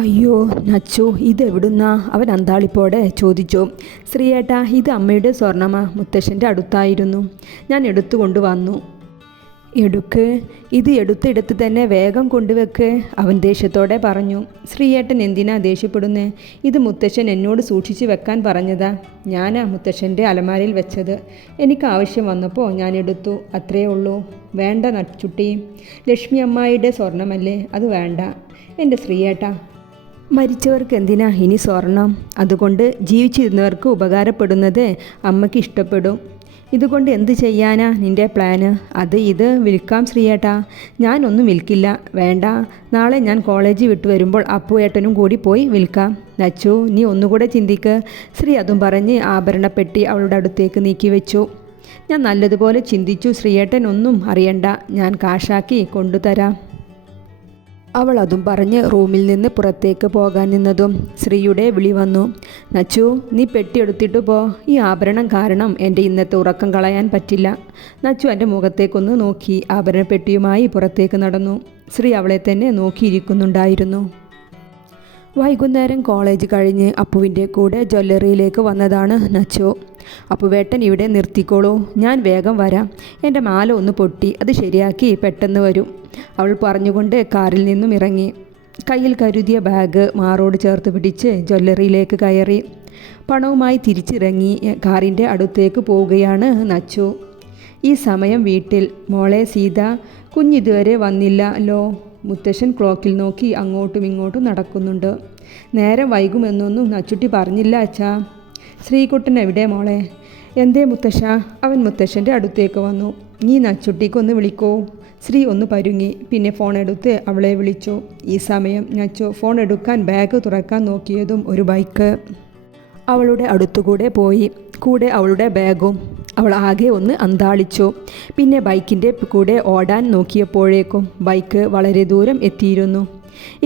അയ്യോ നച്ചു, ഇതെവിടുന്നാ? അവൻ അന്താളിപ്പോടെ ചോദിച്ചു. ശ്രീയേട്ടാ, ഇത് അമ്മയുടെ സ്വർണ്ണമാ, മുത്തശ്ശൻ്റെ അടുത്തായിരുന്നു. ഞാൻ എടുത്തുകൊണ്ട് വന്നു. എടുക്ക്, ഇത് എടുത്തിടത്ത് തന്നെ വേഗം കൊണ്ടുവെക്ക്, അവൻ ദേഷ്യത്തോടെ പറഞ്ഞു. ശ്രീയേട്ടൻ എന്തിനാ ദേഷ്യപ്പെടുന്നേ? ഇത് മുത്തശ്ശൻ എന്നോട് സൂക്ഷിച്ചു വെക്കാൻ പറഞ്ഞതാ. ഞാനാ മുത്തശ്ശൻ്റെ അലമാരയിൽ വെച്ചത്. എനിക്ക് ആവശ്യം വന്നപ്പോൾ ഞാൻ എടുത്തു, അത്രയേ ഉള്ളൂ. വേണ്ട നച്ചുട്ടി, ലക്ഷ്മി അമ്മായിയുടെ സ്വർണ്ണമല്ലേ, അത് വേണ്ട എൻ്റെ ശ്രീയേട്ടാ. മരിച്ചവർക്ക് എന്തിനാ ഇനി സ്വർണം? അതുകൊണ്ട് ജീവിച്ചിരുന്നവർക്ക് ഉപകാരപ്പെടുന്നത് അമ്മയ്ക്ക് ഇഷ്ടപ്പെടും. ഇതുകൊണ്ട് എന്ത് ചെയ്യാനാ നിൻ്റെ പ്ലാന്? ഇത് വിൽക്കാം ശ്രീയേട്ടാ. ഞാനൊന്നും വിൽക്കില്ല. വേണ്ട, നാളെ ഞാൻ കോളേജ് വിട്ടു വരുമ്പോൾ അപ്പുവേട്ടനും കൂടി പോയി വിൽക്കാം. നച്ചു, നീ ഒന്നുകൂടെ ചിന്തിക്ക്. ശ്രീ അതും പറഞ്ഞ് ആഭരണപ്പെട്ടി അവളുടെ അടുത്തേക്ക് നീക്കി വെച്ചു. ഞാൻ നല്ലതുപോലെ ചിന്തിച്ചു ശ്രീയേട്ടൻ ഒന്നും അറിയണ്ട, ഞാൻ കാശാക്കി കൊണ്ടുതരാം. അവൾ അതും പറഞ്ഞ് റൂമിൽ നിന്ന് പുറത്തേക്ക് പോകാൻ നിന്നതും ശ്രീയുടെ വിളി വന്നു. നച്ചു, നീ പെട്ടി എടുത്തിട്ട് പോ. ഈ ആഭരണം കാരണം എൻ്റെ ഇന്നത്തെ ഉറക്കം കളയാൻ പറ്റില്ല. നച്ചു എൻ്റെ മുഖത്തേക്കൊന്ന് നോക്കി ആഭരണപ്പെട്ടിയുമായി പുറത്തേക്ക് നടന്നു. ശ്രീ അവളെ തന്നെ നോക്കിയിരിക്കുന്നുണ്ടായിരുന്നു. വൈകുന്നേരം കോളേജ് കഴിഞ്ഞ് അപ്പുവിൻ്റെ കൂടെ ജ്വല്ലറിയിലേക്ക് വന്നതാണ് നച്ചു. അപ്പുവേട്ടൻ ഇവിടെ നിർത്തിക്കോളൂ, ഞാൻ വേഗം വരാം. എൻ്റെ മാല ഒന്ന് പൊട്ടി, അത് ശരിയാക്കി പെട്ടെന്ന് വരും, അവൾ പറഞ്ഞുകൊണ്ട് കാറിൽ നിന്നും ഇറങ്ങി. കയ്യിൽ കരുതിയ ബാഗ് മാറോട് ചേർത്ത് പിടിച്ച് ജ്വല്ലറിയിലേക്ക് കയറി. പണവുമായി തിരിച്ചിറങ്ങി കാറിൻ്റെ അടുത്തേക്ക് പോവുകയാണ് നച്ചു. ഈ സമയം വീട്ടിൽ. മോളെ സീത, കുഞ്ഞിതുവരെ വന്നില്ലല്ലോ. മുത്തശ്ശൻ ക്ലോക്കിൽ നോക്കി അങ്ങോട്ടും ഇങ്ങോട്ടും നടക്കുന്നുണ്ട്. നേരം വൈകുമെന്നൊന്നും നച്ചുട്ടി പറഞ്ഞില്ല അച്ഛാ. ശ്രീകുട്ടൻ എവിടെ മോളെ? എന്തേ മുത്തശ്ശ? അവൻ മുത്തശ്ശൻ്റെ അടുത്തേക്ക് വന്നു. നീ നച്ചുട്ടിക്കൊന്ന് വിളിക്കോ? ശ്രീ ഒന്ന് പരുങ്ങി. പിന്നെ ഫോൺ എടുത്ത് അവളെ വിളിച്ചു. ഈ സമയം നച്ചു ഫോൺ എടുക്കാൻ ബാഗ് തുറക്കാൻ നോക്കിയതും ഒരു ബൈക്ക് അവളുടെ അടുത്തുകൂടെ പോയി, കൂടെ അവളുടെ ബാഗും. അവൾ ആകെ ഒന്ന് അന്താളിച്ചു. പിന്നെ ബൈക്കിൻ്റെ കൂടെ ഓടാൻ നോക്കിയപ്പോഴേക്കും ബൈക്ക് വളരെ ദൂരം എത്തിയിരുന്നു.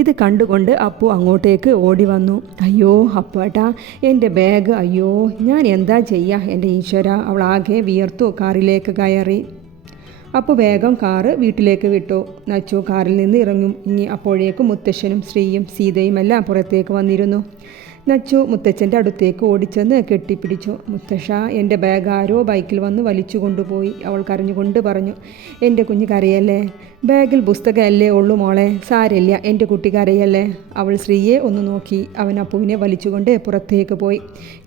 ഇത് കണ്ടുകൊണ്ട് അപ്പു അങ്ങോട്ടേക്ക് ഓടി വന്നു. അയ്യോ അപ്പേട്ടാ, എൻ്റെ ബാഗ്, അയ്യോ ഞാൻ എന്താ ചെയ്യുക എൻ്റെ ഈശ്വര. അവൾ ആകെ വിയർത്തു കാറിലേക്ക് കയറി. അപ്പോൾ വേഗം കാറ് വീട്ടിലേക്ക് വിട്ടു. നച്ചു കാറിൽ നിന്ന് ഇറങ്ങി. അപ്പോഴേക്കും മുത്തശ്ശനും ശ്രീയും സീതയും എല്ലാം പുറത്തേക്ക് വന്നിരുന്നു. നച്ചു മുത്തച്ഛൻ്റെ അടുത്തേക്ക് ഓടിച്ചെന്ന് കെട്ടിപ്പിടിച്ചു. മുത്തശ്ശ, എൻ്റെ ബാഗ് ആരോ ബൈക്കിൽ വന്ന് വലിച്ചു കൊണ്ടുപോയി, അവൾ കരഞ്ഞുകൊണ്ട് പറഞ്ഞു. എൻ്റെ കുഞ്ഞ് കരയല്ലേ? ബാഗിൽ പുസ്തകമല്ലേ ഉള്ളൂ മോളെ, സാരമില്ല, എൻ്റെ കുട്ടി കരയല്ലേ. അവൾ ശ്രീയെ ഒന്ന് നോക്കി. അവൻ അപ്പുവിനെ വലിച്ചുകൊണ്ട് പുറത്തേക്ക് പോയി.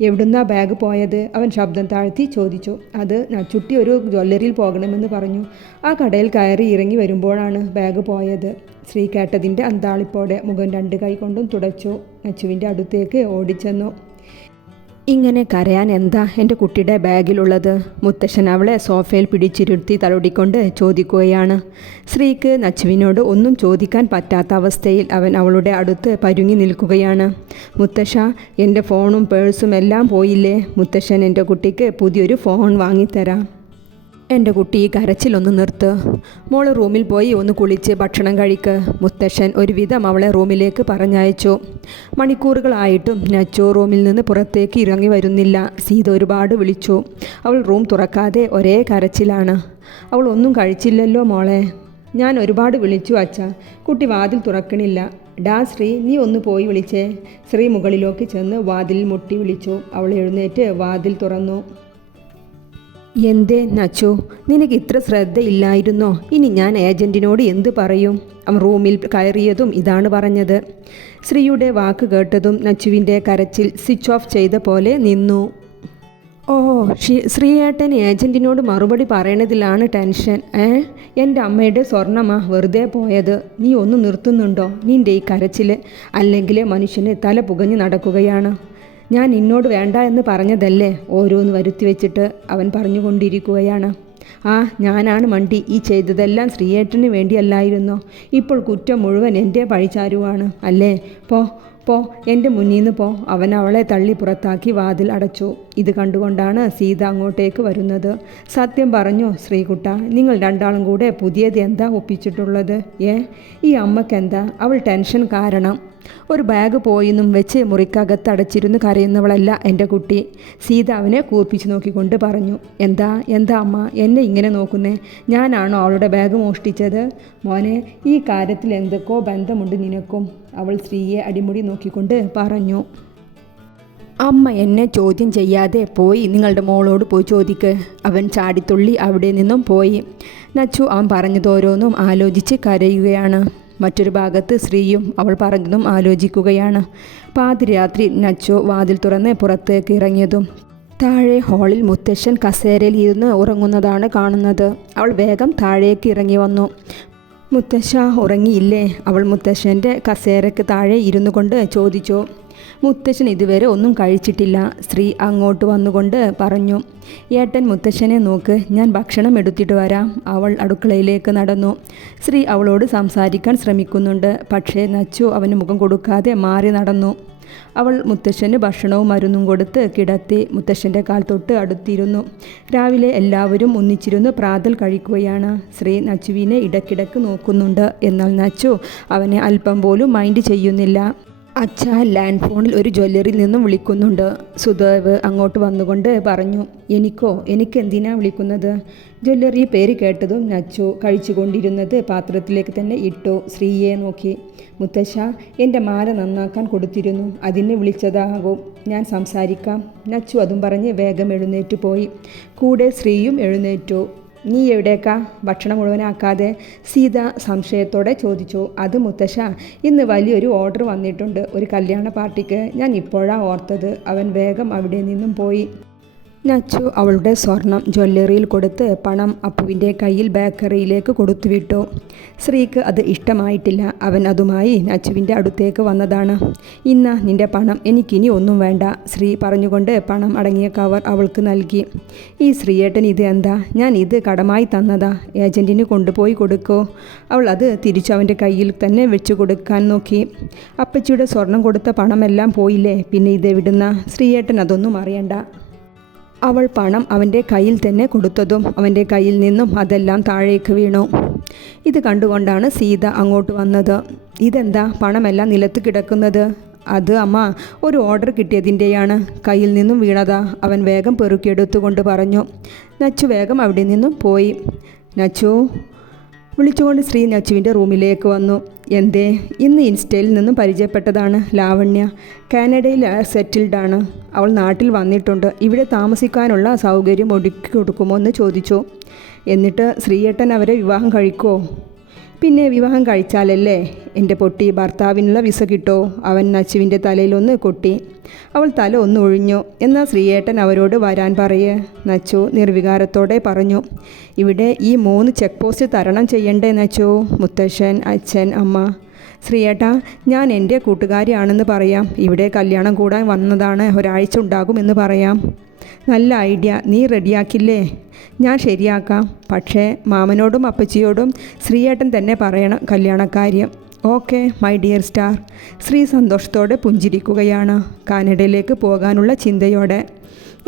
എവിടുന്നാ ബാഗ് പോയത്? അവൻ ശബ്ദം താഴ്ത്തി ചോദിച്ചു. അത് നച്ചുട്ടി ഒരു ജ്വല്ലറിയിൽ പോകണമെന്ന് പറഞ്ഞു. ആ കടയിൽ കയറി ഇറങ്ങി വരുമ്പോഴാണ് ബാഗ് പോയത്. ശ്രീ കേട്ടതിൻ്റെ അന്താളിപ്പോടെ മുഖം രണ്ട് കൈ കൊണ്ടും തുടച്ചു. നച്ചുവിൻ്റെ അടുത്തേക്ക് ഓടിച്ചെന്നു. ഇങ്ങനെ കരയാൻ എന്താ എൻ്റെ കുട്ടിയുടെ ബാഗിലുള്ളത്? മുത്തശ്ശൻ അവളെ സോഫയിൽ പിടിച്ചിരുത്തി തലോടിക്കൊണ്ട് ചോദിക്കുകയാണ്. ശ്രീക്ക് നച്ചുവിനോട് ഒന്നും ചോദിക്കാൻ പറ്റാത്ത അവസ്ഥയിൽ അവൻ അവളുടെ അടുത്ത് പരുങ്ങി നിൽക്കുകയാണ്. മുത്തശ്ശ, എൻ്റെ ഫോണും പേഴ്സും എല്ലാം പോയില്ലേ? മുത്തശ്ശൻ എൻ്റെ കുട്ടിക്ക് പുതിയൊരു ഫോൺ വാങ്ങിത്തരാം. എൻ്റെ കുട്ടി ഈ കരച്ചിലൊന്ന് നിർത്ത്. മോള് റൂമിൽ പോയി ഒന്ന് കുളിച്ച് ഭക്ഷണം കഴിക്ക്. മുത്തശ്ശൻ ഒരുവിധം അവളെ റൂമിലേക്ക് പറഞ്ഞയച്ചു. മണിക്കൂറുകളായിട്ടും നച്ചു റൂമിൽ നിന്ന് പുറത്തേക്ക് ഇറങ്ങി വരുന്നില്ല. സീത ഒരുപാട് വിളിച്ചു. അവൾ റൂം തുറക്കാതെ ഒരേ കരച്ചിലാണ്. അവൾ ഒന്നും കഴിച്ചില്ലല്ലോ മോളെ. ഞാൻ ഒരുപാട് വിളിച്ചു അച്ഛാ, കുട്ടി വാതിൽ തുറക്കണില്ല. ഡാ ശ്രീ, നീ ഒന്ന് പോയി വിളിച്ചേ. ശ്രീ മുകളിലേക്ക് ചെന്ന് വാതിലിൽ മുട്ടി വിളിച്ചു. അവൾ എഴുന്നേറ്റ് വാതിൽ തുറന്നു. എന്തേ നച്ചു, നിനക്ക് ഇത്ര ശ്രദ്ധയില്ലായിരുന്നോ? ഇനി ഞാൻ ഏജൻറ്റിനോട് എന്ത് പറയും? അവൻ റൂമിൽ കയറിയതും ഇതാണ് പറഞ്ഞത്. ശ്രീയുടെ വാക്ക് കേട്ടതും നച്ചുവിൻ്റെ കരച്ചിൽ സ്വിച്ച് ഓഫ് ചെയ്ത പോലെ നിന്നു. ഓ, ശ്രീയേട്ടൻ ഏജൻറ്റിനോട് മറുപടി പറയണതിലാണ് ടെൻഷൻ. എൻ്റെ അമ്മയുടെ സ്വർണ്ണമാ വെറുതെ പോയത്. നീ ഒന്ന് നിർത്തുന്നുണ്ടോ നിൻ്റെ ഈ കരച്ചിൽ? അല്ലെങ്കിൽ മനുഷ്യന് തല പുകഞ്ഞ് നടക്കുകയാണ്. ഞാൻ നിന്നോട് വേണ്ട എന്ന് പറഞ്ഞതല്ലേ, ഓരോന്ന് വരുത്തി വെച്ചിട്ട് അവൻ പറഞ്ഞുകൊണ്ടിരിക്കുകയാണ്. ഞാനാണ് മണ്ടി. ഈ ചെയ്തതെല്ലാം ശ്രീയേട്ടന് വേണ്ടിയല്ലായിരുന്നോ? ഇപ്പോൾ കുറ്റം മുഴുവൻ എൻ്റെ പഴിചാരുവാണ് അല്ലേ? പോ എൻ്റെ മുന്നിൽ നിന്ന് പോ. അവൻ അവളെ തള്ളി പുറത്താക്കി വാതിൽ അടച്ചു. ഇത് കണ്ടുകൊണ്ടാണ് സീത അങ്ങോട്ടേക്ക് വരുന്നത്. സത്യം പറഞ്ഞു ശ്രീകുട്ട, നിങ്ങൾ രണ്ടാളും കൂടെ പുതിയത് എന്താ ഒപ്പിച്ചിട്ടുള്ളത്? ഈ അമ്മക്കെന്താ? അവൾ ടെൻഷൻ കാരണം ഒരു ബാഗ് പോയെന്നും വെച്ച് മുറിക്കകത്ത് അടച്ചിരുന്ന് കരയുന്നവളല്ല എൻ്റെ കുട്ടി. സീത അവനെ കൂർപ്പിച്ച് നോക്കിക്കൊണ്ട് പറഞ്ഞു. എന്താ എന്താ അമ്മ എന്നെ ഇങ്ങനെ നോക്കുന്നേ? ഞാനാണോ അവളുടെ ബാഗ് മോഷ്ടിച്ചത്? മോനെ, ഈ കാര്യത്തിൽ എന്തൊക്കെയോ ബന്ധമുണ്ട് നിനക്കും, അവൾ സ്ത്രീയെ അടിമുടി നോക്കിക്കൊണ്ട് പറഞ്ഞു. അമ്മ എന്നെ ചോദ്യം ചെയ്യാതെ പോയി നിങ്ങളുടെ മോളോട് പോയി ചോദിക്ക്. അവൻ ചാടിത്തുള്ളി അവിടെ നിന്നും പോയി. നച്ചു അവൻ പറഞ്ഞതോരോന്നും ആലോചിച്ച് കരയുകയാണ്. മറ്റൊരു ഭാഗത്ത് ശ്രീയും അവൾ പറഞ്ഞതും ആലോചിക്കുകയാണ്. പാതിരാത്രി നച്ചു വാതിൽ തുറന്ന് പുറത്തേക്ക് ഇറങ്ങിയതും താഴെ ഹാളിൽ മുത്തശ്ശൻ കസേരയിൽ ഇരുന്ന് ഉറങ്ങുന്നതാണ് കാണുന്നത്. അവൾ വേഗം താഴേക്ക് ഇറങ്ങി വന്നു. മുത്തശ്ശ ഉറങ്ങിയില്ലേ? അവൾ മുത്തശ്ശൻ്റെ കസേരയ്ക്ക് താഴെ ഇരുന്നു കൊണ്ട് ചോദിച്ചു. മുത്തശ്ശൻ ഇതുവരെ ഒന്നും കഴിച്ചിട്ടില്ല. ശ്രീ അങ്ങോട്ട് വന്നുകൊണ്ട് പറഞ്ഞു. ഏട്ടൻ മുത്തശ്ശനെ നോക്ക്, ഞാൻ ഭക്ഷണം എടുത്തിട്ട് വരാം. അവൾ അടുക്കളയിലേക്ക് നടന്നു. ശ്രീ അവളോട് സംസാരിക്കാൻ ശ്രമിക്കുന്നുണ്ട്. പക്ഷേ നച്ചു അവന് മുഖം കൊടുക്കാതെ മാറി നടന്നു. അവൾ മുത്തശ്ശന് ഭക്ഷണവും മരുന്നും കൊടുത്ത് കിടത്തി മുത്തശ്ശൻ്റെ കാൽ തൊട്ട് അടുത്തിരുന്നു. രാവിലെ എല്ലാവരും ഒന്നിച്ചിരുന്ന് പ്രാതൽ കഴിക്കുകയാണ്. ശ്രീ നച്ചുവിനെ ഇടയ്ക്കിടയ്ക്ക് നോക്കുന്നുണ്ട്. എന്നാൽ നച്ചു അവനെ അല്പം പോലും മൈൻഡ് ചെയ്യുന്നില്ല. അച്ഛ, ലാൻഡ് ഫോണിൽ ഒരു ജ്വല്ലറിയിൽ നിന്നും വിളിക്കുന്നുണ്ട്. സുദേവ് അങ്ങോട്ട് വന്നുകൊണ്ട് പറഞ്ഞു. എനിക്കോ? എനിക്കെന്തിനാ വിളിക്കുന്നത്? ജ്വല്ലറി പേര് കേട്ടതും നച്ചു കഴിച്ചുകൊണ്ടിരുന്നത് പാത്രത്തിലേക്ക് തന്നെ ഇട്ടു ശ്രീയെ നോക്കി. മുത്തശ്ശ, എൻ്റെ മാല നന്നാക്കാൻ കൊടുത്തിരുന്നു, അതിന് വിളിച്ചതാകും, ഞാൻ സംസാരിക്കാം. നച്ചു അതും പറഞ്ഞ് വേഗം എഴുന്നേറ്റ് പോയി. കൂടെ ശ്രീയും എഴുന്നേറ്റു. നീ എവിടേക്കാ? ഭക്ഷണം മുഴുവനാക്കാതെ സീത സംശയത്തോടെ ചോദിച്ചു. അത് മുത്തശ്ശ, ഇന്ന് വലിയൊരു ഓർഡർ വന്നിട്ടുണ്ട്, ഒരു കല്യാണ പാർട്ടിക്ക്. ഞാൻ ഇപ്പോഴാണ് ഓർത്തത്. അവൻ വേഗം അവിടെ നിന്നും പോയി. നച്ചു അവളുടെ സ്വർണം ജ്വല്ലറിയിൽ കൊടുത്ത് പണം അപ്പുവിൻ്റെ കയ്യിൽ ബേക്കറിയിലേക്ക് കൊടുത്തുവിട്ടു. ശ്രീക്ക് അത് ഇഷ്ടമായിട്ടില്ല. അവൻ അതുമായി നച്ചുവിൻ്റെ അടുത്തേക്ക് വന്നതാണ്. ഇന്ന നിൻ്റെ പണം, എനിക്കിനി ഒന്നും വേണ്ട. ശ്രീ പറഞ്ഞുകൊണ്ട് പണം അടങ്ങിയ കവർ അവൾക്ക് നൽകി. ഈ ശ്രീയേട്ടൻ ഇത് എന്താ? ഞാൻ ഇത് കടമായി തന്നതാ, ഏജൻറ്റിന് കൊണ്ടുപോയി കൊടുക്കോ. അവൾ അത് തിരിച്ചു അവൻ്റെ കയ്യിൽ തന്നെ വെച്ചു കൊടുക്കാൻ നോക്കി. അപ്പച്ചിയുടെ സ്വർണം കൊടുത്ത പണമെല്ലാം പോയില്ലേ, പിന്നെ ഇതെവിടുന്ന? ശ്രീയേട്ടൻ അതൊന്നും അറിയണ്ട. അവൾ പണം അവൻ്റെ കയ്യിൽ തന്നെ കൊടുത്തതും അവൻ്റെ കയ്യിൽ നിന്നും അതെല്ലാം താഴേക്ക് വീണു. ഇത് കണ്ടുകൊണ്ടാണ് സീത അങ്ങോട്ട് വന്നത്. ഇതെന്താ പണമെല്ലാം നിലത്ത് കിടക്കുന്നത്? അത് അമ്മ, ഒരു ഓർഡർ കിട്ടിയതിൻ്റെയാണ്, കയ്യിൽ നിന്നും വീണതാ. അവൻ വേഗം പെറുക്കിയെടുത്തുകൊണ്ട് പറഞ്ഞു. നച്ചു വേഗം അവിടെ നിന്നും പോയി. നച്ചു വിളിച്ചുകൊണ്ട് ശ്രീ നച്ചുവിൻ്റെ റൂമിലേക്ക് വന്നു. എന്തേ? ഇന്ന് ഇൻസ്റ്റയിൽ നിന്നും പരിചയപ്പെട്ടതാണ്, ലാവണ്യ. കാനഡയിൽ സെറ്റിൽഡാണ്. അവൾ നാട്ടിൽ വന്നിട്ടുണ്ട്. ഇവിടെ താമസിക്കാനുള്ള സൗകര്യം ഒരുക്കി കൊടുക്കുമോ എന്ന് ചോദിച്ചു. എന്നിട്ട് ശ്രീയേട്ടൻ അവരെ വിവാഹം കഴിക്കുമോ? പിന്നെ വിവാഹം കഴിച്ചാലല്ലേ എൻ്റെ പൊട്ടി ഭർത്താവിനുള്ള വിസ കിട്ടോ? അവൻ നച്ചുവിൻ്റെ തലയിലൊന്ന് കൊട്ടി. അവൾ തല ഒന്ന് ഒഴിഞ്ഞു. എന്നാൽ ശ്രീയേട്ടൻ അവരോട് വരാൻ പറയേ. നച്ചു നിർവികാരത്തോടെ പറഞ്ഞു. ഇവിടെ ഈ 3 ചെക്ക് പോസ്റ്റ് തരണം ചെയ്യണ്ടേ നച്ചു? മുത്തശ്ശൻ, അച്ഛൻ, അമ്മ. ശ്രീയേട്ടാ, ഞാൻ എൻ്റെ കൂട്ടുകാരിയാണെന്ന് പറയാം. ഇവിടെ കല്യാണം കൂടാൻ വന്നതാണ്, ഒരാഴ്ച ഉണ്ടാകുമെന്ന് പറയാം. നല്ല ഐഡിയ, നീ റെഡിയാക്കില്ലേ? ഞാൻ ശരിയാക്കാം. പക്ഷേ മാമനോടും അപ്പച്ചിയോടും ശ്രീയേട്ടൻ തന്നെ പറയണം കല്യാണക്കാര്യം. Okay my dear star. Sree സന്തോഷത്തോടെ പുഞ്ചിരിക്കുകയാണ്, കാനഡയിലേക്ക് പോകാനുള്ള ചിന്തയോടെ.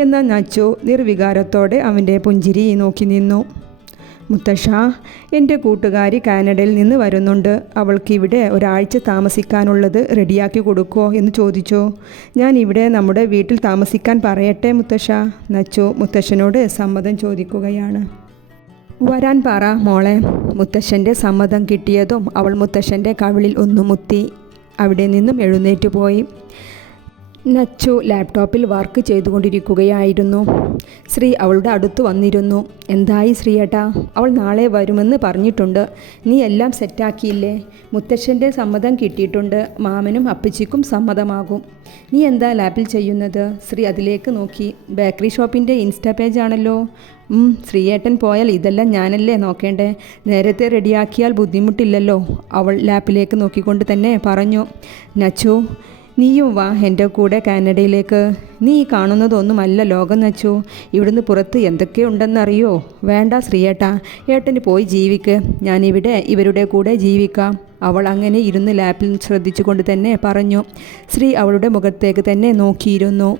എന്നാൽ നച്ചു നിർവികാരത്തോടെ അവൻ്റെ പുഞ്ചിരി നോക്കി നിന്നു. മുത്തശ്ശ, എൻ്റെ കൂട്ടുകാരി കാനഡയിൽ നിന്ന് വരുന്നുണ്ട്. അവൾക്കിവിടെ ഒരാഴ്ച താമസിക്കാനുള്ളത് റെഡിയാക്കി കൊടുക്കുമോ എന്ന് ചോദിച്ചു. ഞാൻ ഇവിടെ നമ്മുടെ വീട്ടിൽ താമസിക്കാൻ പറയട്ടെ മുത്തശ്ശ? നച്ചു മുത്തശ്ശനോട് സമ്മതം ചോദിക്കുകയാണ്. വരാൻ പറ മോളെ. മുത്തശ്ശൻ്റെ സമ്മതം കിട്ടിയതും അവൾ മുത്തശ്ശൻ്റെ കവിളിൽ ഒന്ന് മുത്തി. അവിടെ നിന്നും എഴുന്നേറ്റ് പോയി. നച്ചു ലാപ്ടോപ്പിൽ വർക്ക് ചെയ്തുകൊണ്ടിരിക്കുകയായിരുന്നു. ശ്രീ അവളുടെ അടുത്ത് വന്നിരുന്നു. എന്തായി ശ്രീയേട്ടാ? അവൾ നാളെ വരുമെന്ന് പറഞ്ഞിട്ടുണ്ട്. നീ എല്ലാം സെറ്റാക്കിയില്ലേ? മുത്തശ്ശൻ്റെ സമ്മതം കിട്ടിയിട്ടുണ്ട്. മാമനും അപ്പച്ചിക്കും സമ്മതമാകും. നീ എന്താ ലാപ്പിൽ ചെയ്യുന്നത്? ശ്രീ അതിലേക്ക് നോക്കി. ബേക്കറി ഷോപ്പിൻ്റെ ഇൻസ്റ്റാ പേജാണല്ലോ. ശ്രീയേട്ടൻ പോയാൽ ഇതെല്ലാം ഞാനല്ലേ നോക്കേണ്ടേ? നേരത്തെ റെഡിയാക്കിയാൽ ബുദ്ധിമുട്ടില്ലല്ലോ. അവൾ ലാപ്പിലേക്ക് നോക്കിക്കൊണ്ട് തന്നെ പറഞ്ഞു. നച്ചു, നീയും വാ എൻ്റെ കൂടെ കാനഡയിലേക്ക്. നീ കാണുന്നതൊന്നുമല്ല ലോകം നച്ചു. ഇവിടുന്ന് പുറത്ത് എന്തൊക്കെയുണ്ടെന്നറിയോ? വേണ്ട ശ്രീയേട്ടാ, ഏട്ടന് പോയി ജീവിക്ക്. ഞാനിവിടെ ഇവരുടെ കൂടെ ജീവിക്കാം. അവൾ അങ്ങനെ ഇരുന്ന് ലാപ്പിൽ ശ്രദ്ധിച്ചുകൊണ്ട് തന്നെ പറഞ്ഞു. ശ്രീ അവളുടെ മുഖത്തേക്ക് തന്നെ നോക്കിയിരുന്നു.